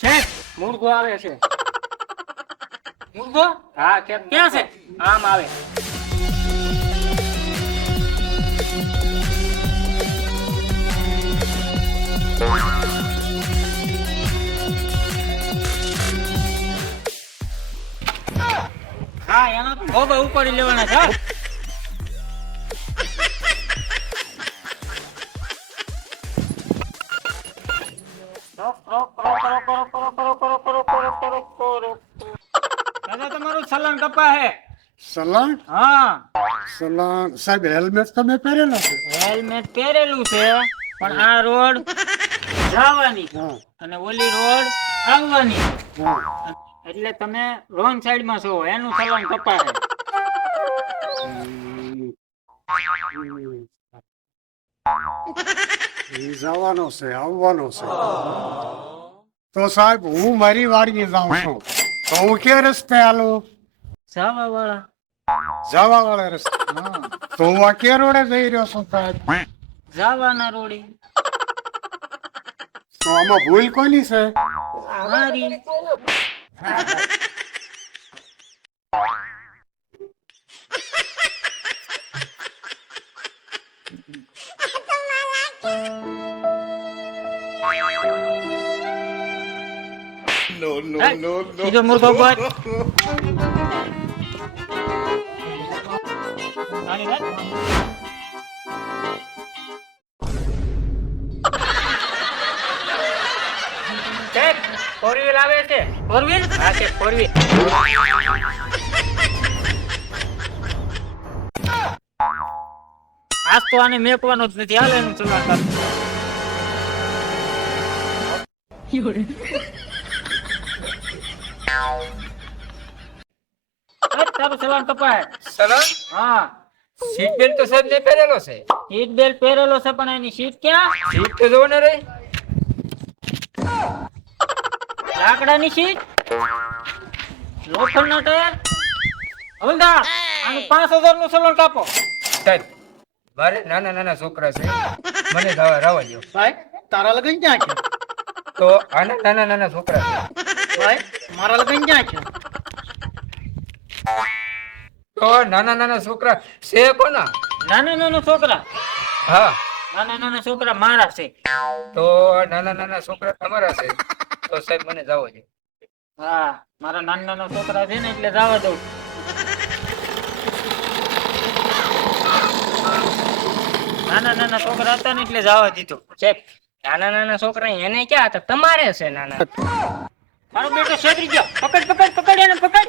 શેઠ મુર્ગો આવે છે. મુર્ગો? હા કેમ ક્યાં છે? આમ આવે. હા એનો તો ભોગો ઉપાડી લેવાના છે. દાદા તમારું સલાન કપા હે. સલાણ હા સલાણ સાહેબ હેલ્મેટ તમે પહેરેલા છે? હેલ્મેટ પહેરેલું છે પણ આ રોડ જવાની હા અને ઓલી રોડ આવવાની હા એટલે તમે રોંગ સાઈડ માં છો એનું સલાન કપા હે. એ જવાનો છે આવવાનો છે તો સાહેબ હું મારી વાડીએ જાઉં છું તો હું કે રસ્તે હાલું? જવા વાળા જવા વાળા રસ્તે હા તો હું આ કે રોડે જઈ રહ્યો છું સાહેબ? જવાના રોડી તો આમાં ભૂલ કોની છે? મારી. બીજો મુર્ગો બોલ. ફોર વ્હીલ આવે છે. Four wheel? હા છે ફોર વ્હીલ. આજ તો આને મેકવાનો જ નથી. હાલ એનું ચલાન કર. તારું ચલાન કપાય. સલામ. હા સીટ બેલ્ટ તો સાહેબ નહીં પહેરેલો છે. સીટ બેલ્ટ પહેરેલો છે પણ એની સીટ ક્યાં? સીટ તો જોવો ને રે. લાકડાની સીટ, લોખંડના ટાયર. હવલદાર આનું 5000 નું ચલાન કાપો. સાહેબ મારે નાના નાના છોકરા છે, મને રાવા દો. ભાઈ તારા લગન ક્યાં છે? તો આના નાના નાના છોકરા છે, ભાઈ મારા લગન ક્યાં છે? તો નાના નાના છોકરા છે કોના? નાના નાના છોકરા, હા નાના નાના છોકરા મારા છે. તો નાના નાના છોકરા તમારા છે, તો સાહેબ મને જવા દો. હા મારા નાના નાના છોકરા છે ને એટલે જવા દઉં. નાના નાના છોકરા હતા ને એટલે જવા દીધું. સાહેબ નાના નાના છોકરા એને ક્યાં હતા? તમારે છે નાના. મારો બેટો છેતરી ગયો. પકડ પકડ પકડ એને પકડ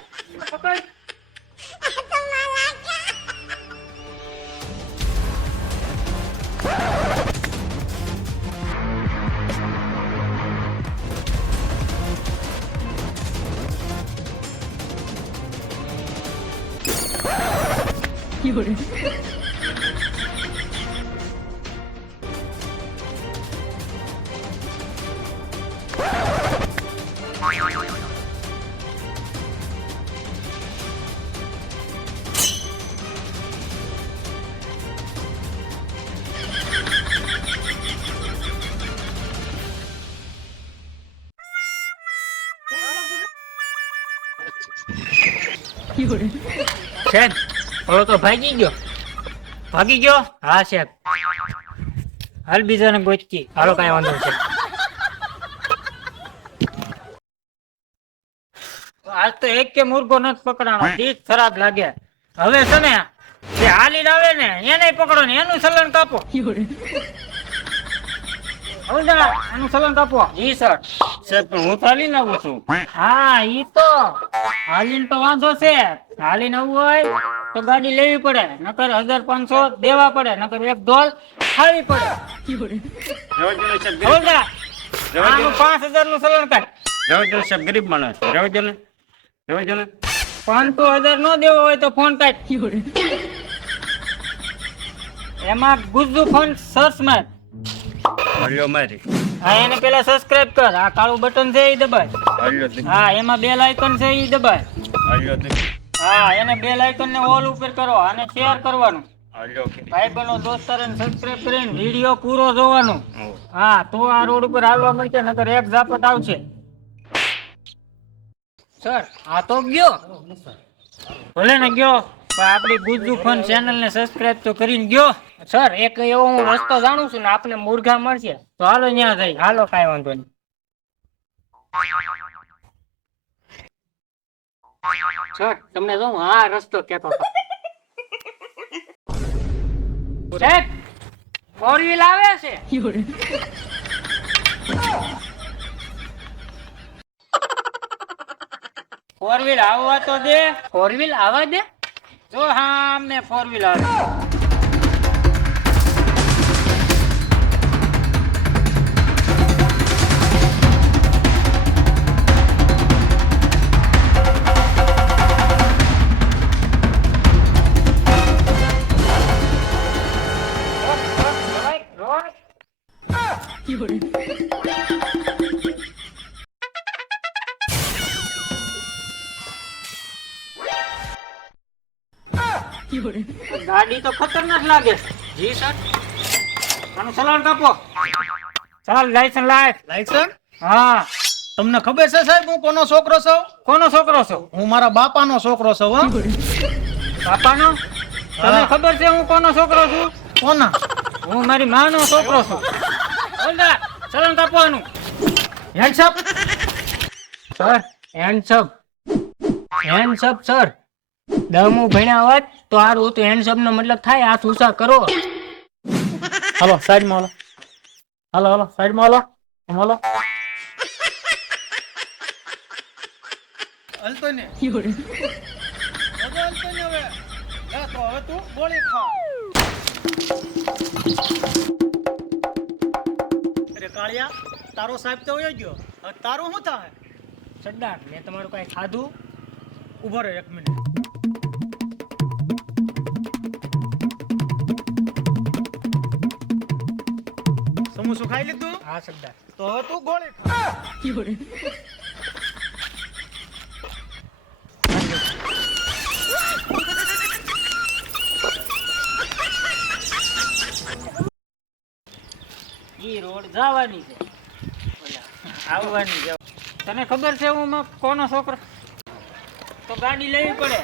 પકડ. સાહેબ ઓલો તો ભાગી ગયો. ભાગી ગયો? હા સાહેબ. હાલ બીજાને ગોચકી. હાલો કઈ વાંધો છે. આજ તો એક કે મુર્ગો નથી પકડાણો. દીક ખરાબ લાગે. હવે છે ને જે હાલીને આવે ને એને પકડો ને એનું સલન કાપો. હવલદાર એનું સલન કાપો. જી સર. સાહેબ પણ હું તો હાલીને આવું છું. હા ઈ તો હાલીને તો વાંધો છે. હાલીને આવવું હોય તો ગાડી લેવી પડે, નકર 1500 દેવા પડે, નકર એક ઢોલ ખાવી પડે. હવલદાર આનું 5000 નું સલન કાઢ. ગરીબ માણસ રહેવા દો ને. 5000 નો દેવો હોય તો ફોન કાઢ. એમાં ગુજ્જુ ફોન સર્ચ માર. હલ્યો મારી હા એને પેલા સબસ્ક્રાઇબ કર. આ કાળું બટન છે એ દબાય. હલ્યો દી હા એમાં બેલ આઇકન છે એ દબાય. હલ્યો દી હા એને બેલ આઇકન ને ઓલ ઉપર કરો અને શેર કરવાનું. હલ્યો કે ભાઈ બનો દોસ્તારોને સબસ્ક્રાઇબ કરીને વિડિયો પૂરો જોવાનો. હા તો આ રોડ ઉપર હાલવા મળશે, નકર એક ઝાપટ આવશે. સર આ તો ગયો ભલે ને ગયો પણ આપણી ગુજ્જુ ફન ચેનલ ને સબસ્ક્રાઇબ તો કરીને ગયો સર એક એવો હું રસ્તો જાણું છું ને આપને મુર્ગા મળશે તો હાલો ત્યાં જઈ હાલો કાંઈ વાંધો નહીં સર તમને જો આ રસ્તો કેતો હતો સાહેબ ફોર વ્હીલ આવે છે ફોર વ્હીલ આવવા તો દે ફોર વ્હીલ આવવા દે જો હા અમને ફોર વ્હીલ આવે ગાડી તો ખતરનાક લાગે જી સર આનું ચલાન કાપો ચાલ લાયસન્સ લાય લાયસન્સ હા તમને ખબર છે સાહેબ હું કોનો છોકરો છું? કોનો છોકરો છો હું મારા બાપાનો છોકરો છું હો. બાપાનો તમને ખબર છે હું કોનો છોકરો છું કોના? હું મારી માનો છોકરો છું બોલદાર ચલાન કાપવાનું હેન્ડસઅપ. સર હેન્ડસઅપ સર દમું ભણ્યા હોત તો હારું તો હેન્ડસઅપ નો મતલબ થાય હાથ ઊંચા કરો હાલો સાઈડમાં હાલો હાલો સાઈડમાં હાલો હાલો હલતો ને હલતો ને હવે તો હવે તું ગોળી ખા. અરે કાળિયા તારો સાહેબ તો વયો ગયો હવે તારું શું થાય? સરદાર મેં તમારું કઈ ખાધું ઉભો રહે 1 મિનિટ. સમોસું ખાઈ લીધું? હા સરદાર તો હવે તું ગોળી ખા. ઈ રોડ જવાની છે ઓલા આવવાની છે તને ખબર છે હું કોનો છોકરો તો ગાડી લેવી પડે